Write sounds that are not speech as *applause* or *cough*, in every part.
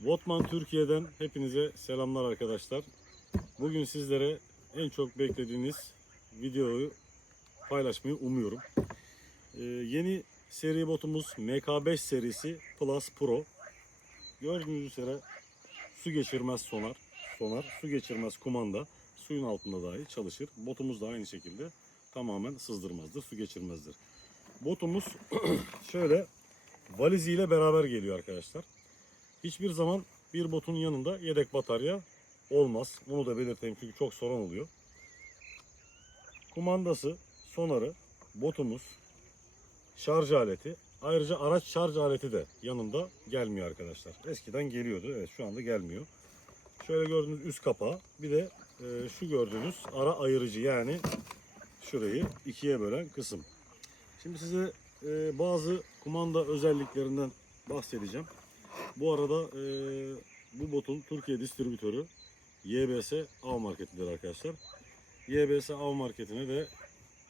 Botman Türkiye'den hepinize selamlar arkadaşlar. Bugün sizlere en çok beklediğiniz videoyu paylaşmayı umuyorum. Ee, yeni seri botumuz MK5 serisi Plus Pro. Gördüğünüz üzere su geçirmez sonar, sonar, su geçirmez kumanda, suyun altında dahi çalışır. Botumuz da aynı şekilde tamamen sızdırmazdır, su geçirmezdir. Botumuz *clears throat* şöyle valiziyle beraber geliyor arkadaşlar. Hiçbir zaman bir botun yanında yedek batarya olmaz. Bunu da belirteyim çünkü çok sorun oluyor. Kumandası, sonarı, botumuz, şarj aleti. Ayrıca araç şarj aleti de yanında gelmiyor arkadaşlar. Eskiden geliyordu. Evet şu anda gelmiyor. Şöyle gördüğünüz üst kapağı. Bir de e, şu gördüğünüz ara ayırıcı yani şurayı ikiye bölen kısım. Şimdi size e, bazı kumanda özelliklerinden bahsedeceğim. Bu arada e, bu botun Türkiye distribütörü YBS Av Marketi'dir arkadaşlar. YBS Av Marketi'ne de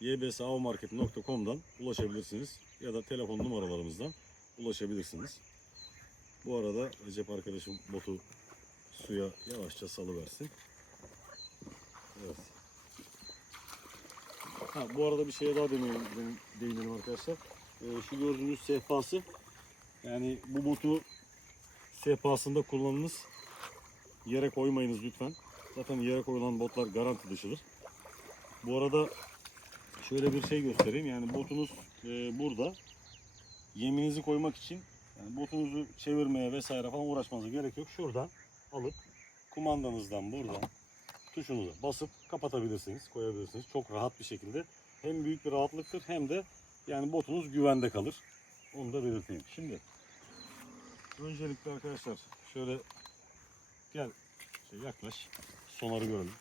ybsavmarket.com'dan ulaşabilirsiniz ya da telefon numaralarımızdan ulaşabilirsiniz. Bu arada Recep arkadaşım botu suya yavaşça salıversin. Evet. Ha, bu arada bir şeye daha deneyelim, değinelim arkadaşlar. Ee, şu gördüğünüz sehpası yani bu botu sehpasında kullanınız. Yere koymayınız lütfen. Zaten yere koyulan botlar garanti dışıdır. Bu arada şöyle bir şey göstereyim. Yani botunuz e, burada. Yeminizi koymak için yani botunuzu çevirmeye vesaire falan uğraşmanıza gerek yok. Şuradan alıp kumandanızdan buradan tuşunuza basıp kapatabilirsiniz, koyabilirsiniz. Çok rahat bir şekilde. Hem büyük bir rahatlıktır hem de yani botunuz güvende kalır. Onu da belirteyim. Şimdi öncelikle arkadaşlar şöyle gel şey yaklaş. Sonarı görelim.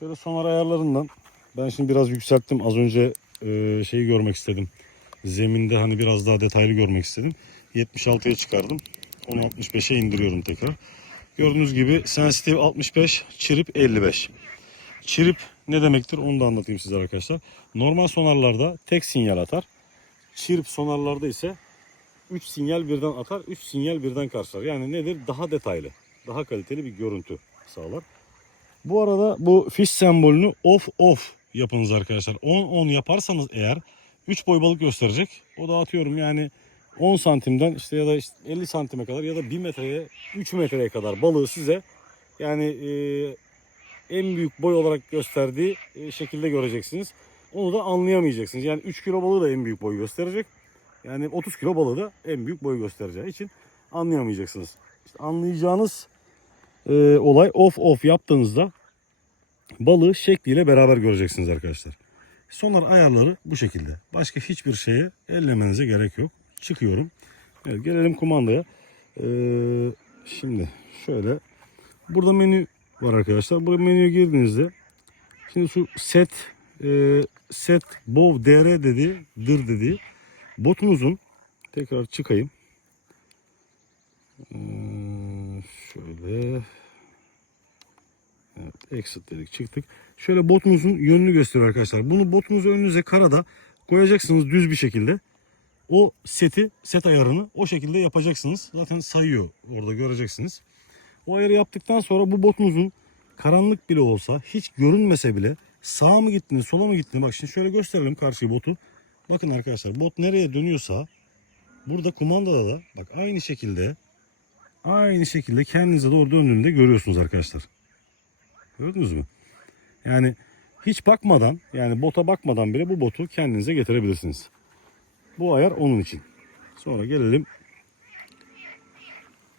Şöyle sonar ayarlarından ben şimdi biraz yükselttim. Az önce e, şeyi görmek istedim. Zeminde hani biraz daha detaylı görmek istedim. 76'ya çıkardım. Onu 65'e indiriyorum tekrar. Gördüğünüz gibi sensitive 65, çirip 55. Çirip ne demektir onu da anlatayım size arkadaşlar. Normal sonarlarda tek sinyal atar. Çirip sonarlarda ise 3 sinyal birden atar, 3 sinyal birden karşılar. Yani nedir? Daha detaylı, daha kaliteli bir görüntü sağlar. Bu arada bu fiş sembolünü off off yapınız arkadaşlar. 10 10 yaparsanız eğer 3 boy balık gösterecek. O da atıyorum yani 10 santimden işte ya da işte 50 santime kadar ya da 1 metreye 3 metreye kadar balığı size yani e, en büyük boy olarak gösterdiği şekilde göreceksiniz. Onu da anlayamayacaksınız. Yani 3 kilo balığı da en büyük boy gösterecek. Yani 30 kilo balığı da en büyük boy göstereceği için anlayamayacaksınız. İşte anlayacağınız e, olay off off yaptığınızda balığı şekliyle beraber göreceksiniz arkadaşlar. Sonar ayarları bu şekilde. Başka hiçbir şeye ellemenize gerek yok. Çıkıyorum. Evet, gelelim kumandaya. Ee, şimdi şöyle. Burada menü var arkadaşlar. Buraya menüye girdiğinizde şimdi şu set e, set bov dr dedi dır dedi botumuzun tekrar çıkayım. Ee, şöyle Evet, exit dedik çıktık. Şöyle botunuzun yönünü gösteriyor arkadaşlar. Bunu botunuzu önünüze karada koyacaksınız düz bir şekilde. O seti, set ayarını o şekilde yapacaksınız. Zaten sayıyor orada göreceksiniz. O ayarı yaptıktan sonra bu botunuzun karanlık bile olsa hiç görünmese bile sağa mı gittiğini sola mı gittiğini bak şimdi şöyle gösterelim karşı botu. Bakın arkadaşlar bot nereye dönüyorsa burada kumandada da bak aynı şekilde aynı şekilde kendinize doğru döndüğünde görüyorsunuz arkadaşlar. Gördünüz mü? Yani hiç bakmadan yani bota bakmadan bile bu botu kendinize getirebilirsiniz. Bu ayar onun için. Sonra gelelim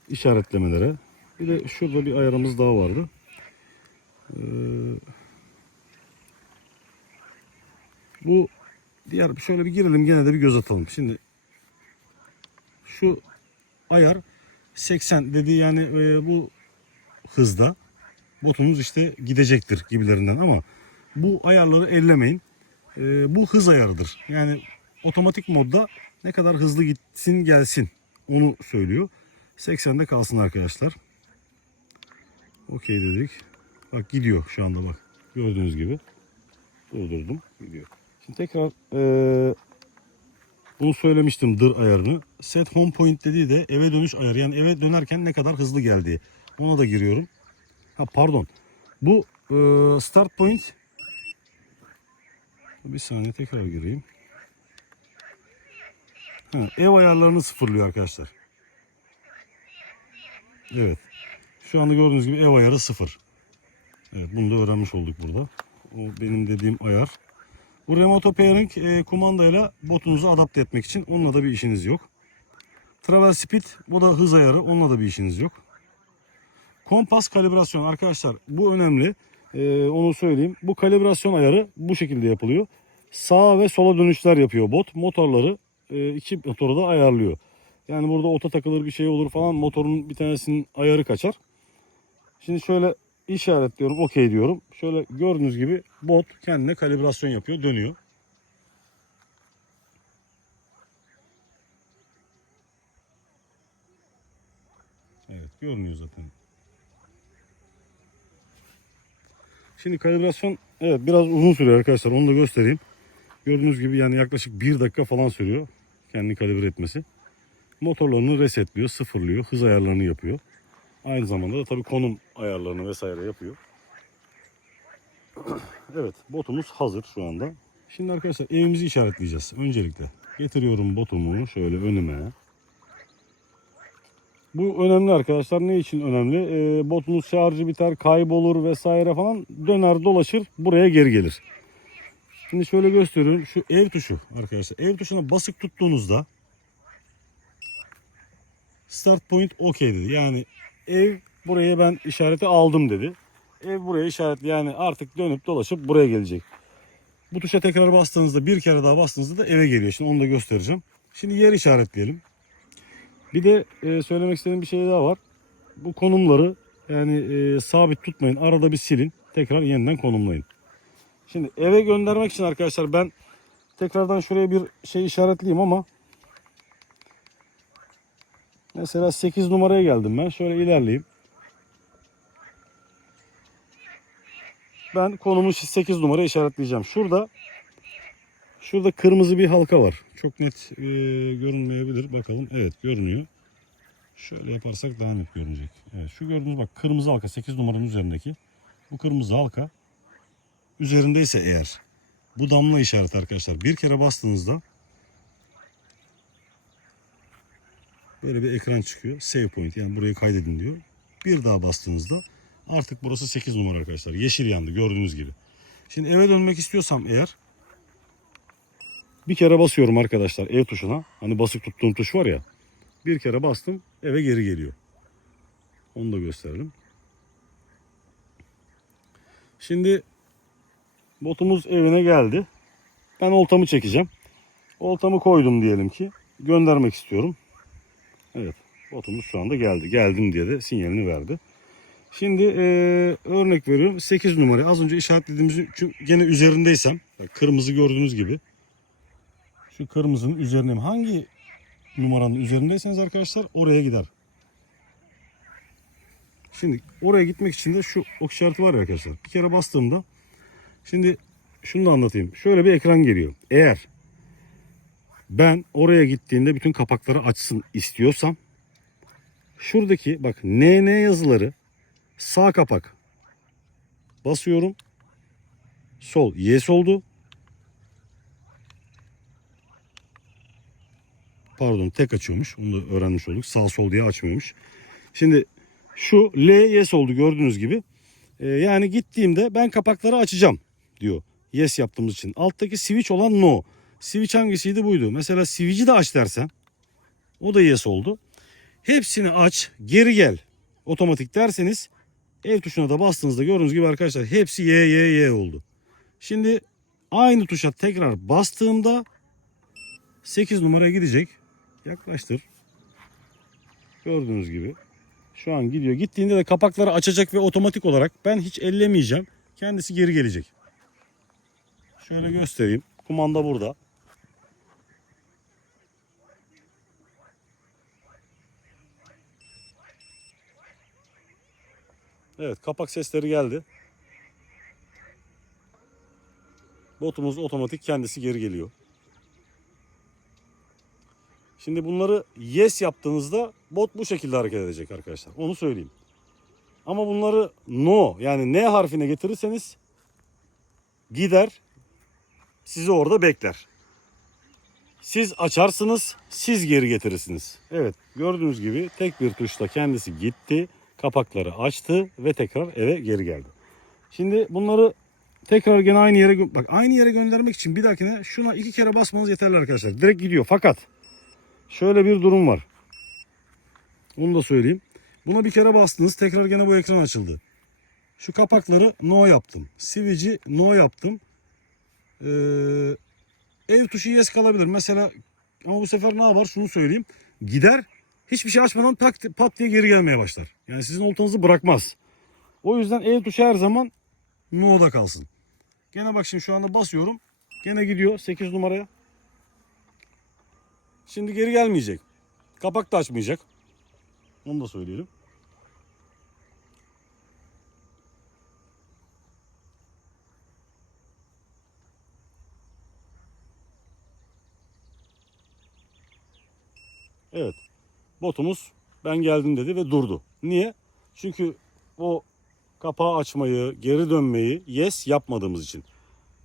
işaretlemelere. Bir de şurada bir ayarımız daha vardı. Ee, bu diğer şöyle bir girelim gene de bir göz atalım. Şimdi şu ayar 80 dediği yani e, bu hızda botunuz işte gidecektir gibilerinden ama bu ayarları ellemeyin. Ee, bu hız ayarıdır. Yani otomatik modda ne kadar hızlı gitsin gelsin onu söylüyor. 80'de kalsın arkadaşlar. Okey dedik. Bak gidiyor şu anda bak. Gördüğünüz gibi. Durdurdum. Gidiyor. Şimdi tekrar ee, Bunu söylemiştim dır ayarını. Set home point dediği de eve dönüş ayarı. Yani eve dönerken ne kadar hızlı geldiği. Ona da giriyorum. Ha pardon. Bu e, start point. Bir saniye tekrar gireyim. Ha, ev ayarlarını sıfırlıyor arkadaşlar. Evet. Şu anda gördüğünüz gibi ev ayarı sıfır. Evet bunu da öğrenmiş olduk burada. O benim dediğim ayar. Bu remote pairing e, kumandayla botunuzu adapte etmek için onunla da bir işiniz yok. Travel speed bu da hız ayarı onunla da bir işiniz yok. Kompas kalibrasyon arkadaşlar bu önemli. E, onu söyleyeyim. Bu kalibrasyon ayarı bu şekilde yapılıyor. Sağa ve sola dönüşler yapıyor bot. Motorları e, iki motoru da ayarlıyor. Yani burada ota takılır bir şey olur falan motorun bir tanesinin ayarı kaçar. Şimdi şöyle işaretliyorum okey diyorum. Şöyle gördüğünüz gibi bot kendine kalibrasyon yapıyor dönüyor. Evet görünüyor zaten. Şimdi kalibrasyon evet biraz uzun sürüyor arkadaşlar onu da göstereyim. Gördüğünüz gibi yani yaklaşık bir dakika falan sürüyor kendini kalibre etmesi. Motorlarını resetliyor, sıfırlıyor, hız ayarlarını yapıyor. Aynı zamanda da tabii konum ayarlarını vesaire yapıyor. *clears throat* Evet botumuz hazır şu anda. Şimdi arkadaşlar evimizi işaretleyeceğiz. Öncelikle getiriyorum botumu şöyle önüme. Bu önemli arkadaşlar. Ne için önemli? Ee, botunuz şarjı biter, kaybolur vesaire falan. Döner dolaşır buraya geri gelir. Şimdi şöyle gösteriyorum. Şu ev tuşu arkadaşlar. Ev tuşuna basık tuttuğunuzda start point OK dedi. Yani ev buraya ben işareti aldım dedi. Ev buraya işaretli yani artık dönüp dolaşıp buraya gelecek. Bu tuşa tekrar bastığınızda bir kere daha bastığınızda da eve geliyor. Şimdi onu da göstereceğim. Şimdi yer işaretleyelim. Bir de e, söylemek istediğim bir şey daha var. Bu konumları yani e, sabit tutmayın. Arada bir silin. Tekrar yeniden konumlayın. Şimdi eve göndermek için arkadaşlar ben tekrardan şuraya bir şey işaretleyeyim ama mesela 8 numaraya geldim ben. Şöyle ilerleyeyim. Ben konumu 8 numara işaretleyeceğim. Şurada şurada kırmızı bir halka var. Çok net e, görünmeyebilir. Bakalım. Evet görünüyor. Şöyle yaparsak daha net görünecek. Evet şu gördüğünüz bak kırmızı halka 8 numaranın üzerindeki. Bu kırmızı halka üzerindeyse eğer bu damla işareti arkadaşlar bir kere bastığınızda böyle bir ekran çıkıyor. Save point yani burayı kaydedin diyor. Bir daha bastığınızda artık burası 8 numara arkadaşlar. Yeşil yandı gördüğünüz gibi. Şimdi eve dönmek istiyorsam eğer bir kere basıyorum arkadaşlar ev tuşuna. Hani basık tuttuğum tuş var ya. Bir kere bastım eve geri geliyor. Onu da gösterelim. Şimdi botumuz evine geldi. Ben oltamı çekeceğim. Oltamı koydum diyelim ki. Göndermek istiyorum. Evet. Botumuz şu anda geldi. Geldim diye de sinyalini verdi. Şimdi e, örnek veriyorum. 8 numara. Az önce işaretlediğimiz çünkü gene üzerindeysem kırmızı gördüğünüz gibi şu kırmızının üzerindeyim. Hangi numaranın üzerindeyseniz arkadaşlar oraya gider. Şimdi oraya gitmek için de şu ok işareti var ya arkadaşlar. Bir kere bastığımda şimdi şunu da anlatayım. Şöyle bir ekran geliyor. Eğer ben oraya gittiğinde bütün kapakları açsın istiyorsam şuradaki bak NN yazıları sağ kapak basıyorum. Sol yes oldu. Pardon tek açıyormuş. Onu da öğrenmiş olduk. Sağ sol diye açmıyormuş. Şimdi şu L yes oldu gördüğünüz gibi. Ee, yani gittiğimde ben kapakları açacağım diyor. Yes yaptığımız için. Alttaki switch olan no. Switch hangisiydi buydu. Mesela switch'i de aç dersen o da yes oldu. Hepsini aç geri gel otomatik derseniz ev tuşuna da bastığınızda gördüğünüz gibi arkadaşlar hepsi Y Y Y oldu. Şimdi aynı tuşa tekrar bastığımda 8 numaraya gidecek. Yaklaştır. Gördüğünüz gibi. Şu an gidiyor. Gittiğinde de kapakları açacak ve otomatik olarak ben hiç ellemeyeceğim. Kendisi geri gelecek. Şöyle göstereyim. Kumanda burada. Evet kapak sesleri geldi. Botumuz otomatik kendisi geri geliyor. Şimdi bunları yes yaptığınızda bot bu şekilde hareket edecek arkadaşlar. Onu söyleyeyim. Ama bunları no yani N harfine getirirseniz gider sizi orada bekler. Siz açarsınız, siz geri getirirsiniz. Evet, gördüğünüz gibi tek bir tuşla kendisi gitti, kapakları açtı ve tekrar eve geri geldi. Şimdi bunları tekrar gene aynı yere bak aynı yere göndermek için bir dahakine şuna iki kere basmanız yeterli arkadaşlar. Direkt gidiyor. Fakat şöyle bir durum var. Onu da söyleyeyim. Buna bir kere bastınız, tekrar gene bu ekran açıldı. Şu kapakları no yaptım. Sivici no yaptım. Ee, ev tuşu yes kalabilir. Mesela ama bu sefer ne yapar? Şunu söyleyeyim. Gider. Hiçbir şey açmadan tak pat diye geri gelmeye başlar. Yani sizin oltanızı bırakmaz. O yüzden ev tuşu her zaman no'da kalsın. Gene bak şimdi şu anda basıyorum. Gene gidiyor 8 numaraya. Şimdi geri gelmeyecek. Kapak da açmayacak. Onu da söyleyelim. Evet. Botumuz ben geldim dedi ve durdu. Niye? Çünkü o kapağı açmayı, geri dönmeyi yes yapmadığımız için.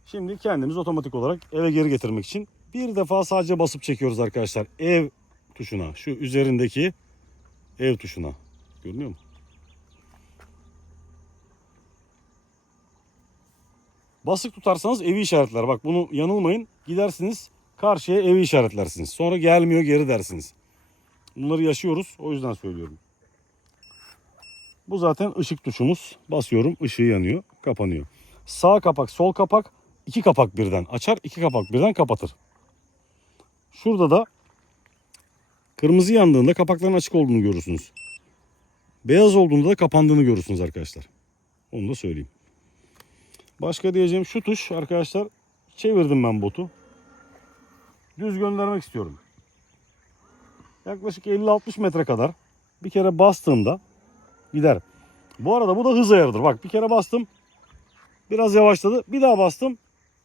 Şimdi kendimiz otomatik olarak eve geri getirmek için bir defa sadece basıp çekiyoruz arkadaşlar. Ev tuşuna, şu üzerindeki ev tuşuna. Görünüyor mu? Basık tutarsanız evi işaretler. Bak bunu yanılmayın. Gidersiniz karşıya evi işaretlersiniz. Sonra gelmiyor geri dersiniz. Bunları yaşıyoruz. O yüzden söylüyorum. Bu zaten ışık tuşumuz. Basıyorum ışığı yanıyor. Kapanıyor. Sağ kapak sol kapak iki kapak birden açar. iki kapak birden kapatır. Şurada da kırmızı yandığında kapakların açık olduğunu görürsünüz. Beyaz olduğunda da kapandığını görürsünüz arkadaşlar. Onu da söyleyeyim. Başka diyeceğim şu tuş arkadaşlar çevirdim ben botu. Düz göndermek istiyorum. Yaklaşık 50-60 metre kadar bir kere bastığımda gider. Bu arada bu da hız ayarıdır. Bak bir kere bastım biraz yavaşladı. Bir daha bastım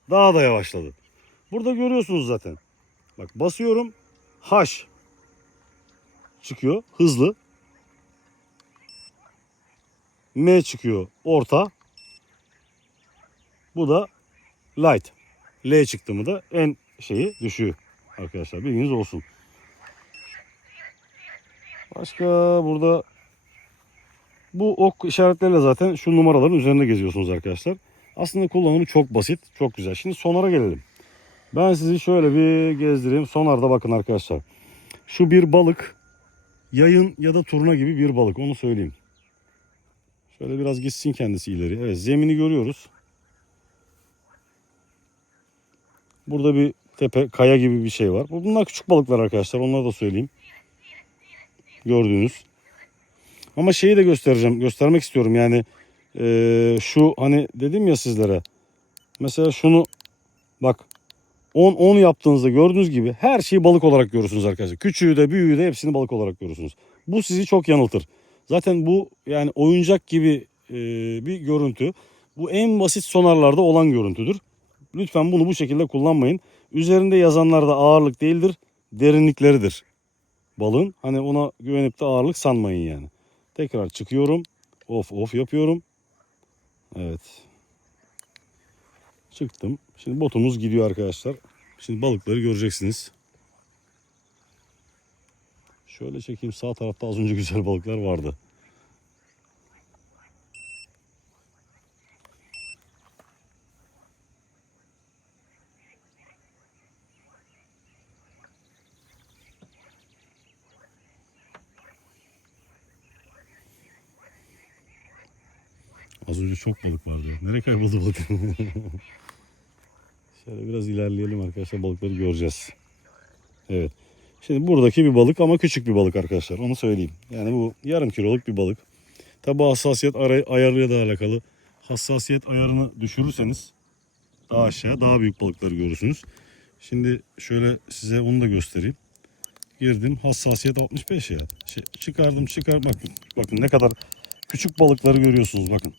daha da yavaşladı. Burada görüyorsunuz zaten. Bak basıyorum H çıkıyor hızlı. M çıkıyor orta. Bu da light. L çıktı mı da en şeyi düşüyor. Arkadaşlar bilginiz olsun. Başka burada bu ok işaretleriyle zaten şu numaraların üzerinde geziyorsunuz arkadaşlar. Aslında kullanımı çok basit, çok güzel. Şimdi sonara gelelim. Ben sizi şöyle bir gezdireyim. Sonarda bakın arkadaşlar. Şu bir balık, yayın ya da turna gibi bir balık. Onu söyleyeyim. Şöyle biraz gitsin kendisi ileri. Evet zemini görüyoruz. Burada bir tepe, kaya gibi bir şey var. Bunlar küçük balıklar arkadaşlar. Onları da söyleyeyim. Gördüğünüz. Ama şeyi de göstereceğim. Göstermek istiyorum. Yani eee, şu hani dedim ya sizlere. Mesela şunu bak 10 10 yaptığınızda gördüğünüz gibi her şeyi balık olarak görürsünüz arkadaşlar. Küçüğü de büyüğü de hepsini balık olarak görürsünüz. Bu sizi çok yanıltır. Zaten bu yani oyuncak gibi eee, bir görüntü. Bu en basit sonarlarda olan görüntüdür. Lütfen bunu bu şekilde kullanmayın. Üzerinde yazanlar da ağırlık değildir, derinlikleridir balığın. Hani ona güvenip de ağırlık sanmayın yani. Tekrar çıkıyorum. Off off yapıyorum. Evet. Çıktım. Şimdi botumuz gidiyor arkadaşlar. Şimdi balıkları göreceksiniz. Şöyle çekeyim. Sağ tarafta az önce güzel balıklar vardı. Önce çok balık vardı. Nereye kayboldu balık? *laughs* Şöyle biraz ilerleyelim arkadaşlar. Balıkları göreceğiz. Evet. Şimdi buradaki bir balık ama küçük bir balık arkadaşlar. Onu söyleyeyim. Yani bu yarım kiloluk bir balık. Tabi hassasiyet ayarıyla da alakalı. Hassasiyet ayarını düşürürseniz daha aşağı daha büyük balıkları görürsünüz. Şimdi şöyle size onu da göstereyim. Girdim hassasiyet 65 ya. Şey, çıkardım çıkar bakın. Bakın ne kadar küçük balıkları görüyorsunuz bakın.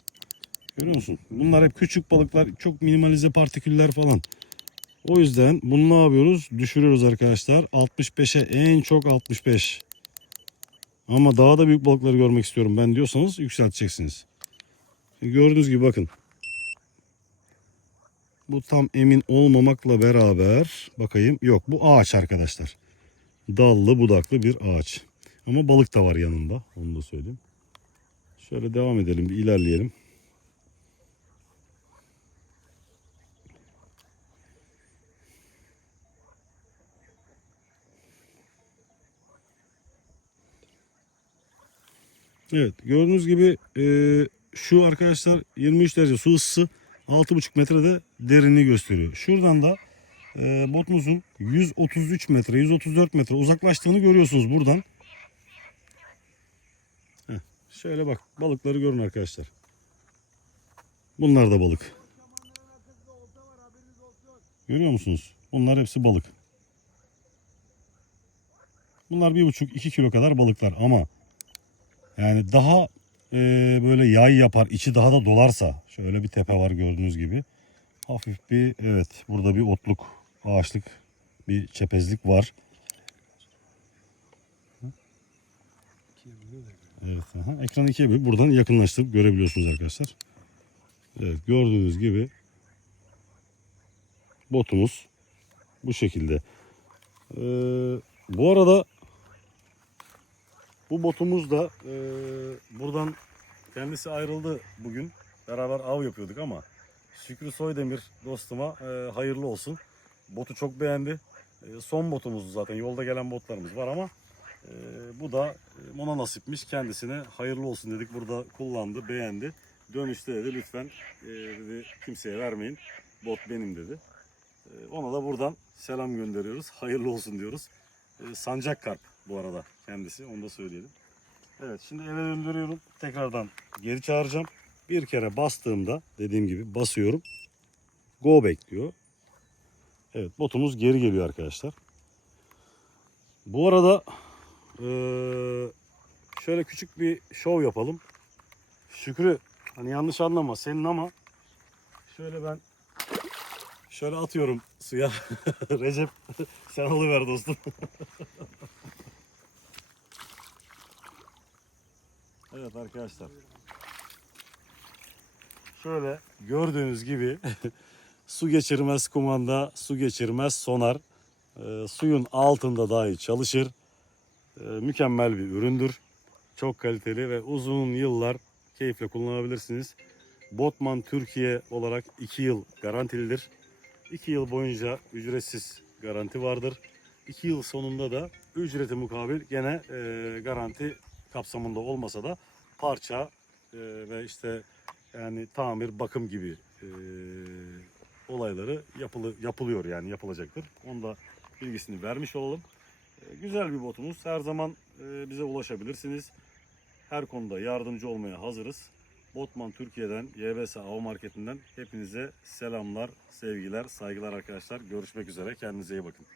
Görüyor musun? Bunlar hep küçük balıklar, çok minimalize partiküller falan. O yüzden bunu ne yapıyoruz? Düşürüyoruz arkadaşlar. 65'e en çok 65. Ama daha da büyük balıkları görmek istiyorum ben diyorsanız yükselteceksiniz. Gördüğünüz gibi bakın. Bu tam emin olmamakla beraber bakayım. Yok bu ağaç arkadaşlar. Dallı budaklı bir ağaç. Ama balık da var yanında. Onu da söyleyeyim. Şöyle devam edelim bir ilerleyelim. Evet gördüğünüz gibi e, şu arkadaşlar 23 derece su ısısı 6,5 metrede derinliği gösteriyor. Şuradan da e, botumuzun 133 metre 134 metre uzaklaştığını görüyorsunuz buradan. Heh, şöyle bak balıkları görün arkadaşlar. Bunlar da balık. Görüyor musunuz? Bunlar hepsi balık. Bunlar 1,5-2 kilo kadar balıklar ama yani daha e, böyle yay yapar, içi daha da dolarsa şöyle bir tepe var gördüğünüz gibi. Hafif bir evet burada bir otluk, ağaçlık bir çepezlik var. Evet, aha. ekranı ikiye bölüp buradan yakınlaştırıp görebiliyorsunuz arkadaşlar. Evet, gördüğünüz gibi botumuz bu şekilde. Ee, bu arada bu botumuz da e, buradan kendisi ayrıldı bugün. Beraber av yapıyorduk ama Şükrü Soydemir dostuma e, hayırlı olsun. Botu çok beğendi. E, son botumuz zaten. Yolda gelen botlarımız var ama e, bu da e, ona nasipmiş. Kendisine hayırlı olsun dedik. Burada kullandı, beğendi. Dönüşte dedi lütfen e, dedi, kimseye vermeyin. Bot benim dedi. E, ona da buradan selam gönderiyoruz. Hayırlı olsun diyoruz. E, Sancak Karp bu arada kendisi. Onu da söyleyelim. Evet şimdi eve döndürüyorum. Tekrardan geri çağıracağım. Bir kere bastığımda dediğim gibi basıyorum. Go bekliyor. Evet botumuz geri geliyor arkadaşlar. Bu arada şöyle küçük bir şov yapalım. Şükrü hani yanlış anlama senin ama şöyle ben şöyle atıyorum suya. *laughs* Recep *laughs* sen alıver dostum. *laughs* Evet arkadaşlar. Şöyle gördüğünüz gibi *laughs* su geçirmez kumanda, su geçirmez sonar. Ee, suyun altında dahi çalışır. Ee, mükemmel bir üründür. Çok kaliteli ve uzun yıllar keyifle kullanabilirsiniz. Botman Türkiye olarak 2 yıl garantilidir. 2 yıl boyunca ücretsiz garanti vardır. 2 yıl sonunda da ücreti mukabil gene e, garanti kapsamında olmasa da parça e, ve işte yani tamir, bakım gibi e, olayları yapılı, yapılıyor yani yapılacaktır. Onu da bilgisini vermiş olalım. E, güzel bir botumuz. Her zaman e, bize ulaşabilirsiniz. Her konuda yardımcı olmaya hazırız. Botman Türkiye'den, YBS Av Marketi'nden hepinize selamlar, sevgiler, saygılar arkadaşlar. Görüşmek üzere. Kendinize iyi bakın.